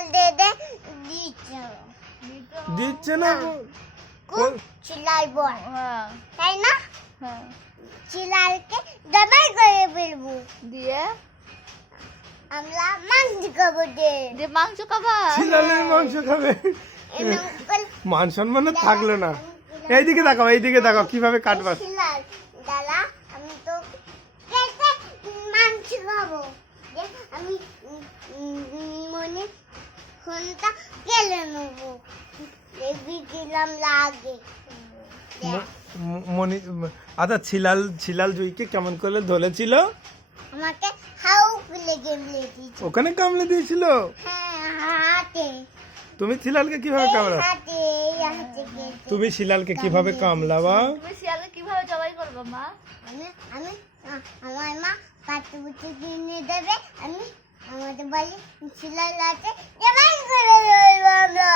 শিলাল দে দিচ্ছে না শিলাল বল হ্যাঁ তাই না? হ্যাঁ শিলালকে জবাই করে ফেলবো, দিয়ে আমরা মাংস খাবো। দিয়ে মাংস খাবা? শিলালের মাংস খাবে? আঙ্কেল মান সম্মান থাকলো না। এইদিকে তাকাও কিভাবে কাটবা। শিলাল দাদা আমি তো কেটে মাংস খাবো। যে আমি মনে ফোনটা কেড়ে নেবো, দেখবি কিরম লাগে। মনি আচ্ছা, ছিলাল জুইকে কেমন করে ধরেছিল? আমাকে হাউ লেগে দিয়েছে। ওখানে কামড়ে দিয়েছিল? হ্যাঁ, হাতে তুমি ছিলালকে কিভাবে কামড়াও? হাতে হাতে কেটে। তুমি শিলালকে কিভাবে কামড়াবা? তুমি শিয়ালকে কিভাবে জবাই করবে মা? আমি আমার মা কাটু কুচি কিনে দেবে, আমি আমাদের বাড়ি শিলাল আছে জবাই করে ফেলবো আমরা।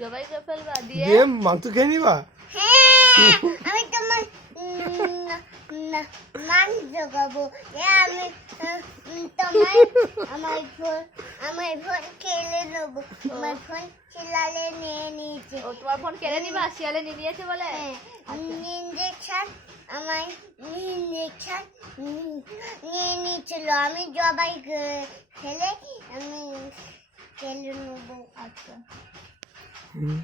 জবাই করে ফেলবা দিয়ে দিয়ে মাংস খেয়ে নিবা? হ্যাঁ, আমি তোমার মাংস খাবো। আমি তোমার আমার ফোন কেড়ে নেবো। আমার ফোন শিলালে নিয়ে নিয়েছে। ও তোমার ফোন কেড়ে নিবা? শিয়ালে নিয়ে নিয়েছে বলে? ইঞ্জেকশন আমার ইঞ্জেকশন নিয়ে নিয়েছিল। আমি জবাই ফেলে আমি কেড়ে নেবো। আচ্ছা হুম।